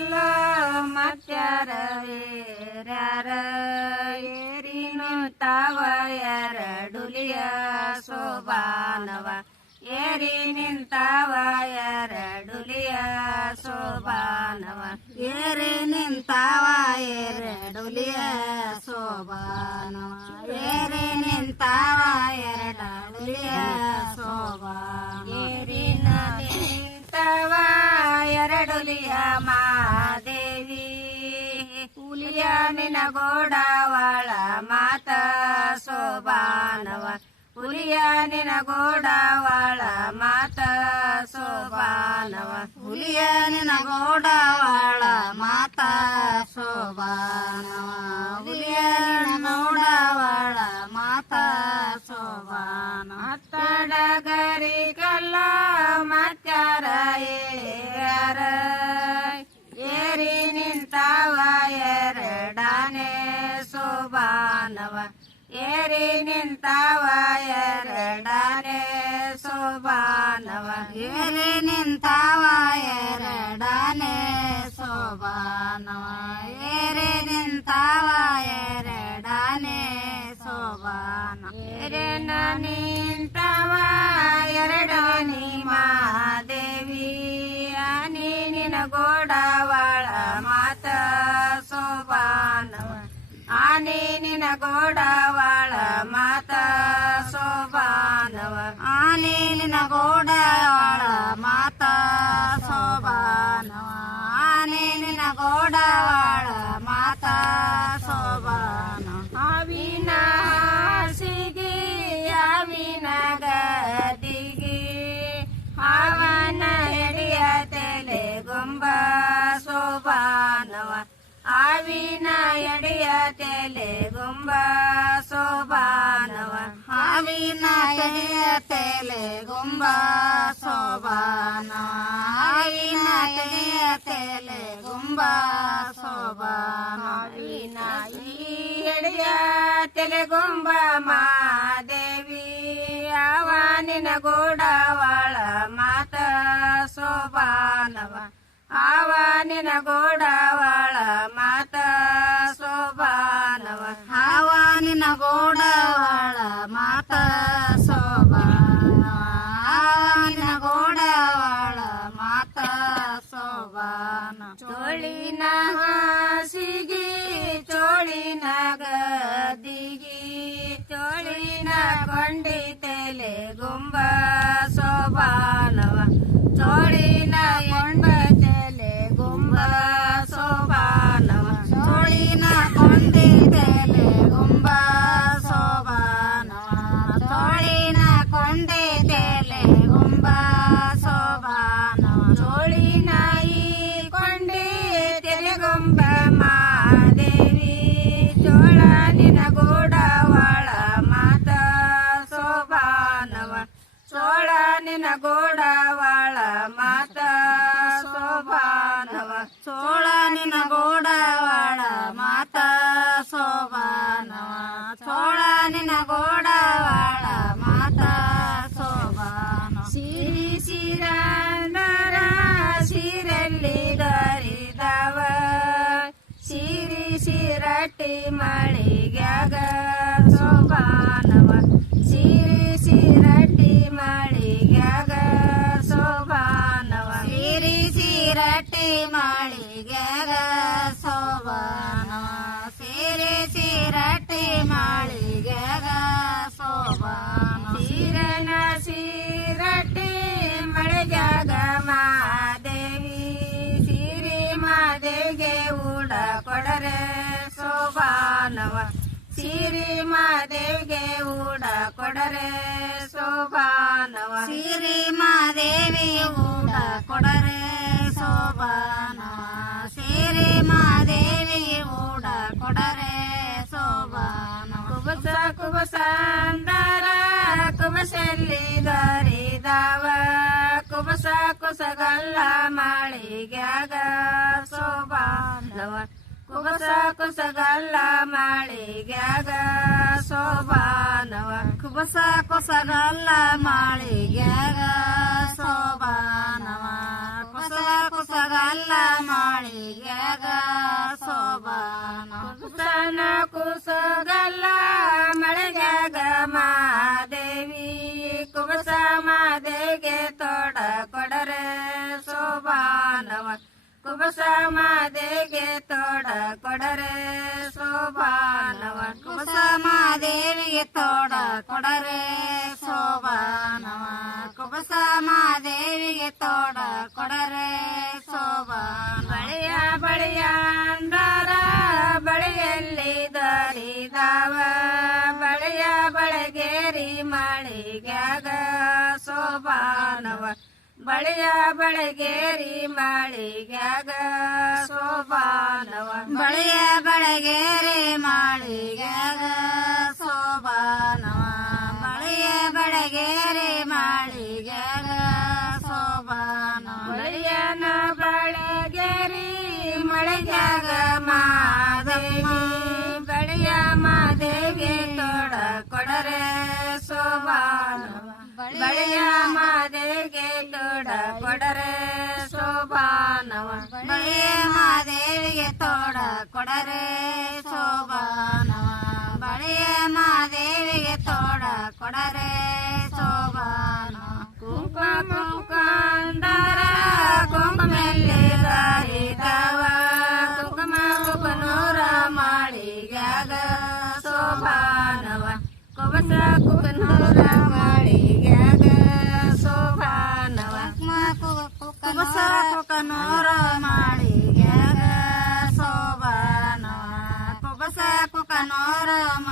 ಕಲ್ಲ ಮತ್ಯಾರ ಏರ್ಯಾರ ಏರಿನು ತಾವ ಎರಡುಲಿಯ ಸೋಬಾನವ ಏರಿ ನಿಂತಾವ ಎರಡುಲಿಯ ಸೋಬಾನವ ಏರಿ ನಿಂತಾವ ಎರಡುಲಿಯ ಸೋಬಾನವ ಏರಿ ನಿಂತಾವ ಎರಡುಲಿಯ ಸೋಬಾನ ಏರಿನ ನಿಂತವ ಎರಡುಲಿಯ ಮಾದೇವಿ ಹುಲಿಯ ಮಾತಾ ಮಾತ ಸೋಬಾನವ. ಹುಲಿಯ ನಿನಗೋಡವಾಳ ಮಾತ ಸೋಬಾನವ. ಹುಲಿಯ ನಿನಗೋಡವಾಳ ಮಾತ ಸೋಬಾನವ. ಹುಲಿಯ ನಿನಗೋಡವಾಳ ಮಾತ ಸೋಬಾನ ತಡಗರಿ ಕಲ್ಲ ಮತ್ತಾರ ಏರಿ ನಿಂತಾವ ಎರಡಾನೆ ಸೋಬಾನವ ಏರಿ ನಿಂತಾವ ಎರಡಾನೆ ಸೋಬಾನವ ಏರಿ ನಿಂತಾವ ಎರಡಾನೆ ಸೋಬಾನ ಏರೇನ ನಿಂತಾವ ಎರಡಾನಿ ಮಾದೇವಿ ಆನಿ ನಿನ ಆನೆ ನಿನ ಗೋಡವಾಳ ಮಾತ ಸೋಬಾನವ. ಆ ನಿನ ಗೋಡವಾಳ ಆವಿನ ಎಡೆಯ ತಲೆ ಗೊಂಬ ಸೋಬಾನವ ಆವಿನ ಎಡೆಯ ತಲೆ ಗೊಂಬ ಸೋಬಾನವ ಆವಿನ ಎಡೆಯ ತಲೆ ಗೊಂಬ ಸೋಬಾನ ಆವಿನ ಈ ಎಡೆಯ ತೆಲೆಗೊಂಬ ಮಾದೇವಿ ಆವಾನಿನ ಗೋಡವಾಳ ಮಾತ ಸೋಬಾನವ ಆವಾನಿನ ಗೋಡವಾಳ ಮಾತ ಸೋಬಾನವ. ಆವಾನಿನ ಗೋಡವಾಳ ಮಾತ ಸೋಬಾನವ. ಆವಾನಿನ ಗೋಡವಾಳ ಮಾತ ಸೋಬಾನ ಚೋಳಿನ ಹಾಸಿಗಿ, ಚೋಳಿನ ಗದಿಗಿ, ಚೋಳಿನ ಕೊಂಡಿ ತಲೆ ಗುಂಬ ಸೋಬಾನವ. ಚೋಳಿನ ಎಂಬ ಚೋಳ ನಿನ ಗೋಡವಾಳ ಮಾತ ಸೋಬಾನವ. ಸೋಳ ನಿನ ಗೋಡವಾಳ ಮಾತ ಸೋಬಾನವ. ಸೋಳ ನಿನ ಗೋಡವಾಳ ಮಾತ ಸೋಬಾನ ಸಿರಿ ಸಿರಂದರ ಸಿರಲ್ಲಿ ದರಿದವ. ಸಿರಿ ಸಿರಟ್ಟಿ ಮಳಿಗ್ಯಾಗ ಸಿರಟ್ಟಿ ಮಳಿಗ್ಯಾಗ ಸೋಬಾನವ ಸಿರಿ ಸಿರಟ್ಟಿ ಮಳಿಗ್ಯಾಗ ಸೋಬಾನ ಸಿರನ ಸಿರಟ್ಟಿ ಮಳಿಗ್ಯಾಗ ಮಾದೇವಿ. ಸಿರಿ ಮಾದೇವಿಗೆ ಊಡ ಕೊಡರೆ ಸೋಬಾನವ. ಸಿರಿ ಮಾದೇವಿಗೆ ಊಡ ಕೊಡರೆ ಸೋಬಾನವ. ಸಿರಿ ಮಾದೇವಿ ಊಡ ಕೊಡರೆ ಸೋಬಾನವ ಸಿರಿ ಮಾದೇವಿ ಊಡ ಕೊಡರೆ ಸೋಬಾನವ ಕುಬಸ ಅಂದರ ಕುಬಸಲ್ಲಿ ದರಿದವ. ಕುಬಸ, ಕುಸಗಲ್ಲ ಮಾಳಿಗ್ಯಾಗ ಸೋಬಾನವ ಕುಬಸ, ಕುಸಗಲ್ಲ ಮಾಳಿಗ್ಯಾಗ ಸೋಬಾನವ ಕುಬಸ, ಕುಸಗಲ್ಲ ಮಾಳಿಗ್ಯಾಗ ಮಾಳಿಗ್ಯಾಗ ಮಾಳಿಗ್ಯಾಗ ಸೋಬಾನ. ಕುಸನ ಕುಸಗಲ್ಲ ಮಳೆಗಾಗ ಮಾದೇವಿ. ಕುಬಸ ಮಾದೇಗೆ ತೋಡ ಕೊಡರೆ ಸೋಬಾನವ. ಕುಬಸ ಮಾದೇಗೆ ತೋಡ ಕೊಡರೆ ಸೋಬಾನವ. ಕುಬಸ ಮಾದೇವಿಗೆ ತೋಡ ಕೊಡರೆ ಸೋಬಾನವ. ಕುಬಸ ಮಾದೇವಿಗೆ ತೋಡ ಕೊಡರೆ ಬಳೆಯ ಬಳೆಯ ಅಂಡಾರ ಬಳೆಯಲ್ಲಿ ದಾರಿದಾವ. ಬಳೆಯ ಬಳಗೇರಿ ಮಳಿಗ್ಯಾಗ ಸೋಬಾನವ. ಬಳೆಯ ಬಳಗೇರಿ ಮಳಿಗ್ಯಾಗ ಸೋಬಾನವ. ಬಳಿಯ ಬಳಗೇರಿ ಮಾಳಿಗ್ಯಾಗ ಮಳೆಗ್ಯಾಗ ಮಾದೇವಿ. ಬಳಿಯ ಮಾದೇವಿ ತೋಡ ಕೊಡರೆ ಶೋಭಾನವ ಬಳಿಯ ಮಾದೇವಿಗೆ ತೋಡ ಕೊಡರೆ ಶೋಭಾನವ ಬಳಿಯ ಮಾದೇವಿಗೆ ತೋಡ ಕೊಡರೆ ಶೋಭಾನವ ಬಳಿಯ ಮಾದೇವಿಗೆ ತೋಡ ಕೊಡರೆ ಮಾಳಿಗ್ಯಾಗ ಶೋಭಾನವ ಕುಬಸ ಕುಕನೂರ